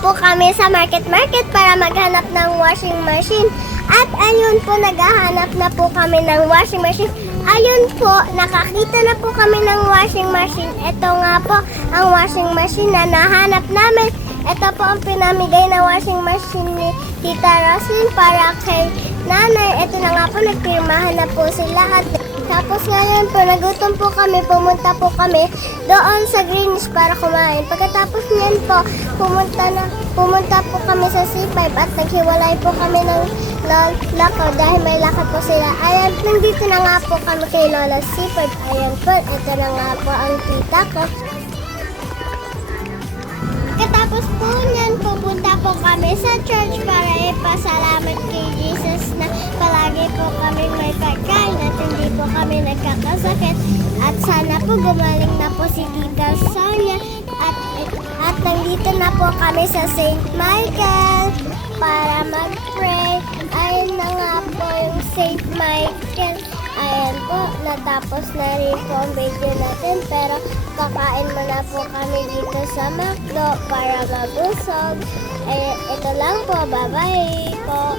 po kami sa market para maghanap ng washing machine. At ayun po, naghahanap na po kami ng washing machine. Ayun po, nakakita na po kami ng washing machine. Ito nga po ang washing machine na nahanap namin. Ito po ang pinamigay na washing machine ni Tita Roslyn para kay nanay. Ito na nga po, nagpirmahan na po sila. At tapos ngayon po, nagutom po kami, pumunta po kami doon sa Greenish para kumain. Pagkatapos niyan po, pumunta po kami sa C5 at naghiwalay po kami ng lako dahil may lakad po sila. Ayan, nandito na nga po kami kay Lola C5. Ayan po, ito na nga po ang tita ko. Katapos po niyan, pupunta po kami sa church para ipasalamat kay Jesus na palagi po kami may pagkain at hindi po kami nagkakasakit. At sana po gumaling na po si Tita Sonia. At nandito na po kami sa St. Michael para mag-pray. Ayun na nga po yung St. Michael. Ayan po, natapos na rin po ang video natin. Pero kakain muna po kami dito sa McDo para mabusog. Ito lang po, bye-bye po.